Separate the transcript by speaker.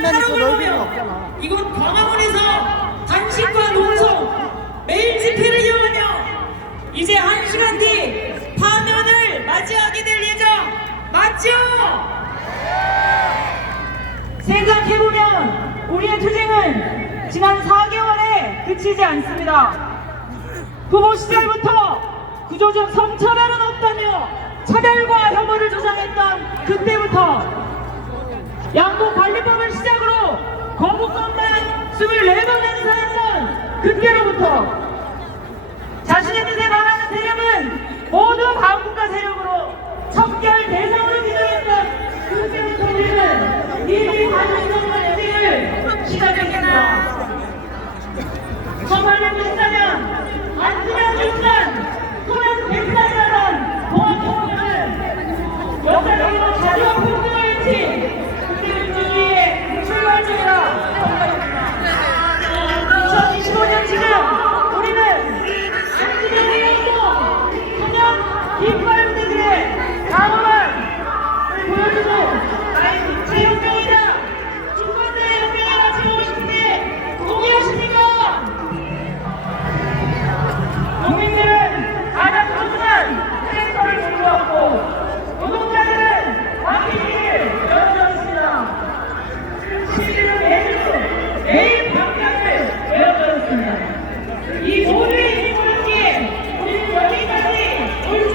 Speaker 1: 사람을
Speaker 2: 넓이는 없잖아.
Speaker 1: 이곳 광화문에서 단식과 농성 매일 집회를 이어가며 이제 한 시간 뒤 파면을 맞이하게 될 예정 맞죠? 생각해보면 우리의 투쟁은 지난 4개월에 그치지 않습니다. 후보 시절부터 구조적 성차별은 없다며 차별과 혐오를 주장했던 그때부터 양복관리법을 시작으로 거부권만 24번 그때로부터 자신의 뜻에 반하는 세력은 모두 반국가 세력으로 척결 대상으로 규정했던 그때부터 우리는 이 반국가 대책을 시작했습니다. 1894년 안수명 중단 소련 백사라는 공화국을 역사적으로 자유와 평등을 외친